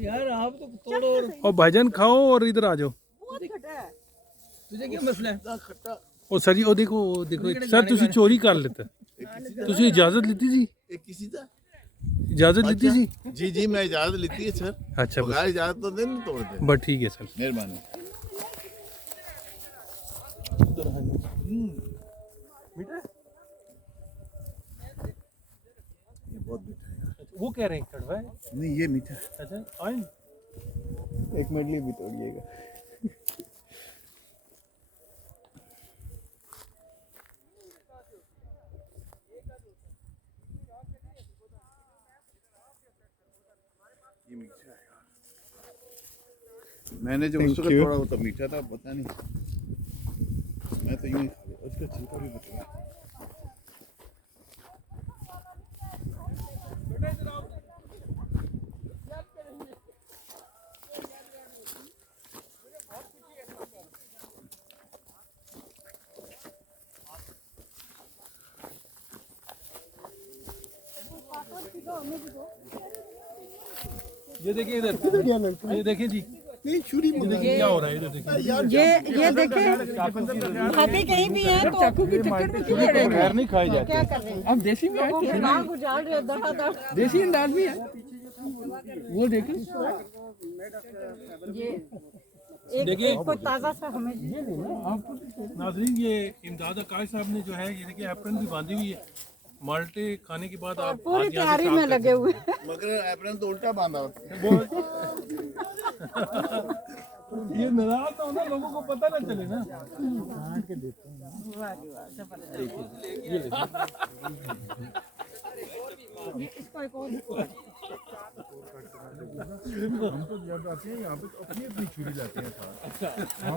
यार आप तो तोड़ो और भाईजान खाओ और इधर आ जाओ। तुझे क्या मसला है? ਉਹ ਸਰ ਜੀ ਉਹ ਦੇਖੋ ਸਰ ਤੁਸੀਂ ਚੋਰੀ ਕਰ ਲਿੱਤਾ ਤੁਸੀਂ ਇਜਾਜ਼ਤ ਲਿੱਤੀ ਸੀ ਇਹ ਕਿਸੇ ਦਾ ਇਜਾਜ਼ਤ ਲਿੱਤੀ ਸੀ जी जी मैं इजाजत लेती है सर अच्छा बस बगैर इजाजत तो नहीं तोड़ते बस ठीक है सर मेहरबानी मीठा ये बहुत मीठा है वो कह रहे हैं कड़वा है नहीं ये मीठा अच्छा आए एक मिनट लिए भी तोड़िएगा ये मीठा है यार मैंने जो उसको थोड़ा वो तो मीठा था पता नहीं मैं तो यूं ही खा लिया उसका छिलका भी बचा ये देखिए इधर ये देखिए जी नहीं छुरी ये देखिए क्या हो रहा है इधर देखिए ये देखें खाते कहीं भी हैं तो चाकू के चक्कर में क्यों पड़े खैर नहीं खाए जाते क्या कर रहे हैं? अब देसी में लोगों के गाँव गुजार रहे धड़ाधड़। देसी अंदाज भी है वो देखे ये देखिए। एक को ताज़ा सा हमें नाज़रीन ये इमदाद अकाश साहब ने जो है ये देखिए एप्रन भी बांधी हुई है माल्टे खाने के बाद आप पूरी हाथ यहाँ से तैयारी साफ में कर लगे हुए हैं। मगर एप्रन तो उल्टा बांधा होता है ये नाराज ना होना लोगों को पता ना चले ना ये इसको एक और तो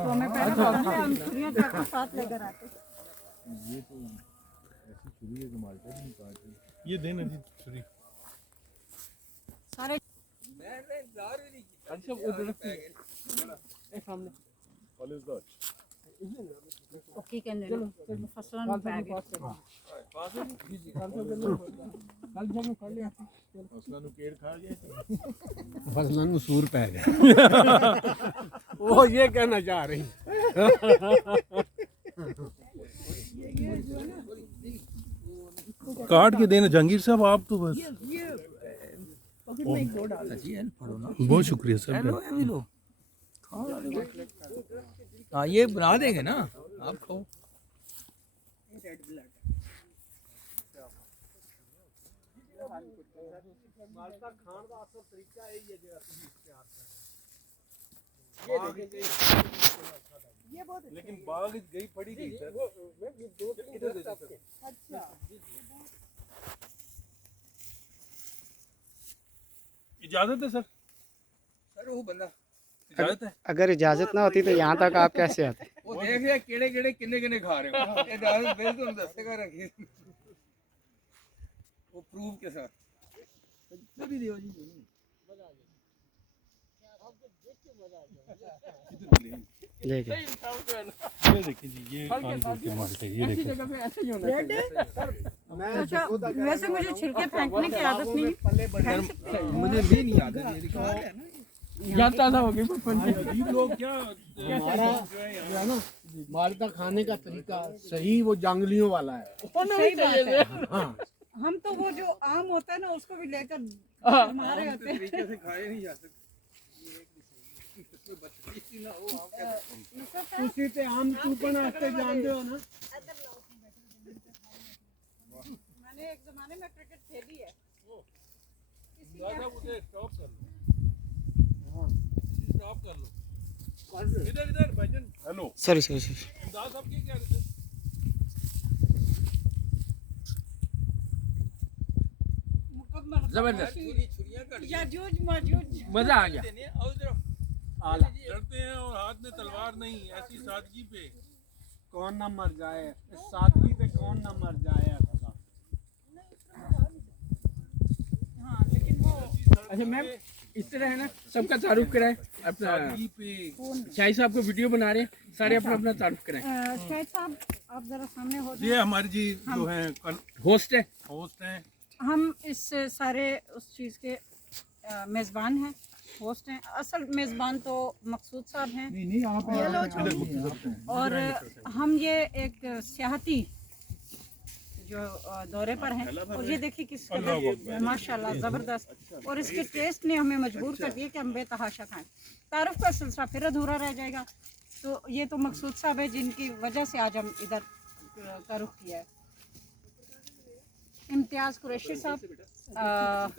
हमें पहले बोलते हैं, हम छुरियाँ चाकू साथ लेकर आते हैं। ये देना जी छुरी सारे अच्छा वो दरख्त सामने ओके कहने फसलन बैग फसलों में सूर पै गया वो ये कहना चाह रही काट के देना जहांगीर साहब आप तो बस बहुत शुक्रिया सर हाँ ये बना देंगे ना आप खाओ लेकिन बाग गई पड़ी गई सर इजाजत है सर वो बंदा इजाजत है अगर इजाजत ना होती तो यहाँ तक आप कैसे आते? वो देख लिया केड़े केड़े किन्ने किन्ने खा रहे हो इजाजत बिल तो दस्तेगा रखिए वो प्रूफ के साथ भी दियो जी लेके ये देखिए जी ये कानपुर के माल्टे ये देखिए जगह पे ऐसे ही होना अच्छा वैसे मुझे छिलके फेंकने की आदत नहीं है। मुझे भी नहीं याद है ये दिखा याद ताज़ा हो गई बचपन से ये लोग क्या हमारा जो है ना माल्टा खाने का तरीका सही वो जंगलियों वाला है। सही बात है। हाँ हम तो वो जो आम होता है ना उसको भी लेकर हमारे होते हैं। तरीके से खाए नहीं जा सकते उसी पे आम चूपन आते जानते हो ना। मैंने एक जमाने में क्रिकेट खेली है। स्टॉप कर लो स्टॉप कर लो इधर इधर भाईजान हेलो सॉरी इमदाद साहब की क्या रहते जबरदस्त याजूज माजूज मजा आ गया लड़ते हैं और हाथ में तलवार नहीं ऐसी सादगी पे कौन ना मर जाए इस सादगी पे कौन ना मर जाए। हाँ लेकिन वो अच्छा मैम इस तरह है ना सबका तारुफ कराए अपना सादगी पे शाही साहब को वीडियो बना रहे हैं सारे अपना अपना तारुफ कराए शाहिद साहब आप जरा सामने हो ये हमारी जी जो है होस्ट है होस्ट हैं हम इस सारे उस चीज़ के मेज़बान हैं, होस्ट हैं। असल मेज़बान तो मकसूद साहब हैं। नहीं आप और हम ये एक सियाहती जो दौरे पर हैं, और ये देखिए किस कदर माशाल्लाह ज़बरदस्त, और इसके टेस्ट ने हमें मजबूर कर दिया कि हम बेतहाशा खाएं। तारुफ का सिलसिला फिर अधूरा रह जाएगा। तो ये तो मकसूद साहब है जिनकी वजह से आज हम इधर का रुख किया है। इम्तियाज़ कुरैशी साहब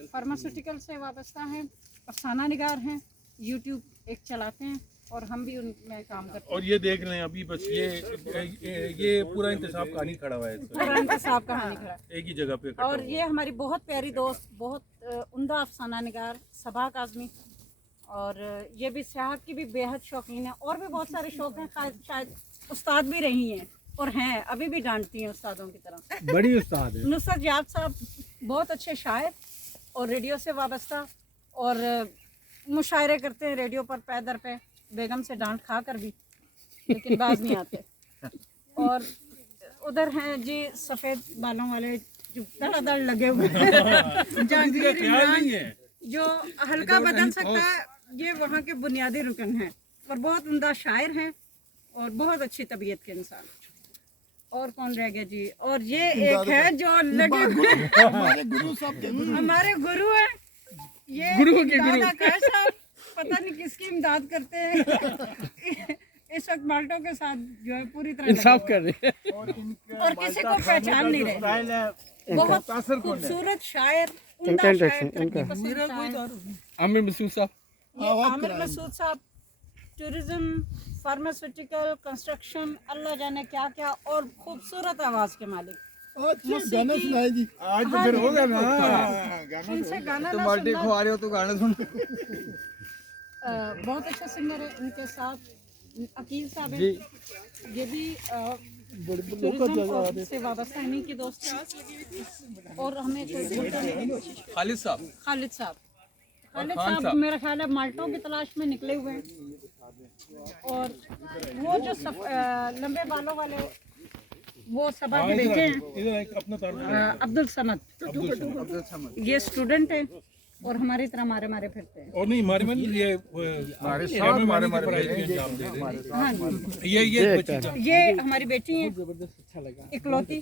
फार्मास्यूटिकल से वाबस्ता हैं, अफसाना निगार हैं, यूट्यूब एक चलाते हैं और हम भी उनमें काम करते हैं। और ये देख लें अभी बस ये पूरा इंतजाम कहानी खड़ा हुआ है इस पूरा इंतसाब कहानी खड़ा है। एक ही जगह पे इकट्ठा और हुआ। ये हमारी बहुत प्यारी दोस्त, बहुत उम्दा अफसाना निगार सबा काज़मी, और ये भी सियाहत की भी बेहद शौकीन है, और भी बहुत सारे शौक हैं। शायद उस्ताद भी रही हैं और हैं, अभी भी डांटती हैं उस्तादों की तरह। बड़ी उस्ताद है। नुसरत याद साहब बहुत अच्छे शायर और रेडियो से वाबस्ता, और मुशायरे करते हैं रेडियो पर पै दर पे, बेगम से डांट खा कर भी, लेकिन बाज नहीं आते। और उधर हैं जी सफ़ेद बालों वाले जो धड़ाधड़ लगे हुए हैं, जहांगीर इमरान, जो हल्का बदल सकता है, ये वहाँ के बुनियादी रुकन हैं, और बहुत उम्दा शायर हैं और बहुत अच्छी तबीयत के इंसान। और कौन रह गया जी? और ये एक है जो लगे हुए हमारे गुरु साहब के हमारे गुरु हैं, ये दादा काश साहब पता नहीं किसकी इमदाद करते हैं। इस वक्त माल्टों के साथ जो है पूरी तरह इंसाफ कर रहे हैं और किसी को पहचान नहीं रहे। बहुत खूबसूरत शायर, उम्दा शायर, तरक्की पसंद शायर। आमिर मसूद साहब, ये आमिर मसूद साहब टूरिज्म, फार्मास्यूटिकल, कंस्ट्रक्शन, अल्लाह जाने क्या क्या, और खूबसूरत आवाज़ के मालिक। गाना सुनाए जी। आज तो फिर होगा ना इनसे गाना ना सुनना। खो रहे हो तो गाना सुन। बहुत अच्छा सिंगर है। इनके साथ अकील साहब हैं, ये भी टूरिज्म और से वाबस्ता है, इन्हीं की दोस्त है। और हमें खालिद साहब, खालिद साहब मेरा ख्याल है माल्टों की तलाश में निकले हुए हैं। और वो जो लंबे बालों वाले वो सबा के बेटे हैं, इधर एक अपना अब्दुल समद, ये स्टूडेंट हैं और हमारी तरह मारे मारे फिरते हैं। और नहीं मारे ये हमारे साथ मारे हाँ ये हमारी बेटी है इकलौती,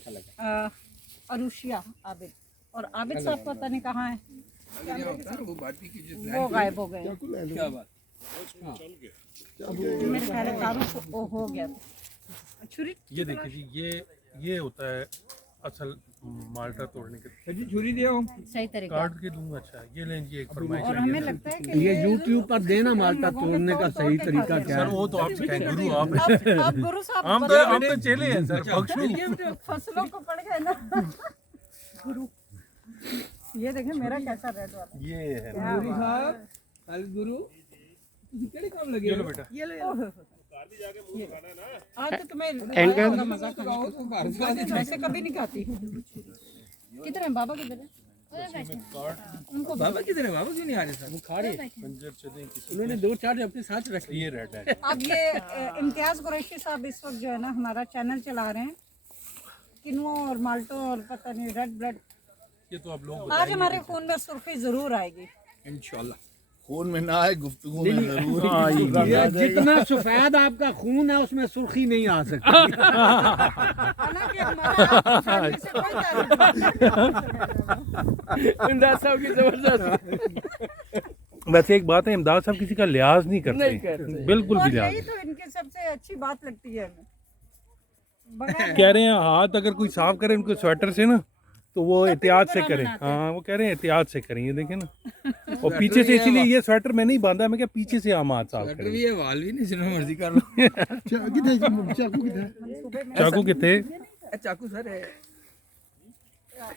अरुशिया आबिद। और आबिद साहब पता नहीं कहाँ है, वो गायब हो गए। मेरे ख्याल है तारुफ को हो गया था। छुरी ये देखिए जी, ये होता है असल माल्टा तोड़ने के। जी छुरी दे सही तरीका। काट के दूंगा। अच्छा ये लें जी एक फरमाइश। और हमें लगता है कि ये YouTube पर देना माल्टा तोड़ने का सही तरीका क्या सर है? वो तो आप सिखाएं गुरु आप आप गुरु साहब हम तो चले हैं सर बख्शू। फसलों को पड़ गए ना गुरु। ये देखें मेरा कैसा रेड वाला ये है गुरु साहब, खालिद गुरु केड़े काम लगे? चलो बेटा ये ले आज तो तुम्हें एंकर? मजा ऐसे कभी नहीं खाती। किधर है बाबा, किधर है? उनको बाबा किधर है? बाबा क्यों नहीं आ रहे साहब? वो खा रहे, पंजर चले किसी। उन्होंने 2-4 अपने साथ रख लिए। ये रेड है। अब ये इम्तियाज़ कुरैशी साहब इस वक्त जो है ना हमारा चैनल चला रहे हैं, किनुआ और माल्टो और पता नहीं रेड ब्लड। ये तो आप लोग आज हमारे खून में सुर्खी जरूर आएगी इंशाल्लाह। खून में ना आए, गुफ्तगू में जरूर। ये जितना सफेद आपका खून है उसमें सुर्खी नहीं आ सकती। हालांकि हमारा फैमिली से कोई इमदाद साहब की जबरदस्त। वैसे एक बात है, इमदाद साहब किसी का लिहाज नहीं करते, बिल्कुल भी और लिहाज यही तो इनकी सबसे अच्छी बात लगती है हमें। बगैर कह रहे हैं हाथ अगर कोई साफ करे उनके स्वेटर से ना तो वो एहतियात से करें। हाँ वो कह रहे हैं एहतियात से करें। ये देखें ना, और पीछे से, इसीलिए ये स्वेटर मैं नहीं बांधा, मैं क्या पीछे से हम हाथ साफ करें। ये वाल भी नहीं, जितना मर्जी कर लो। चाकू कितने? चाकू सर है।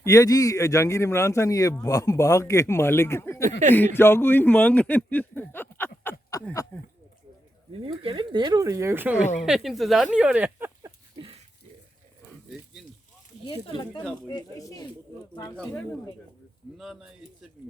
ये जी जहांगीर इमरान खान ये बाग के मालिक चाकू ही मांग रहे हैं। देर हो रही है, इंतजार नहीं हो रहा।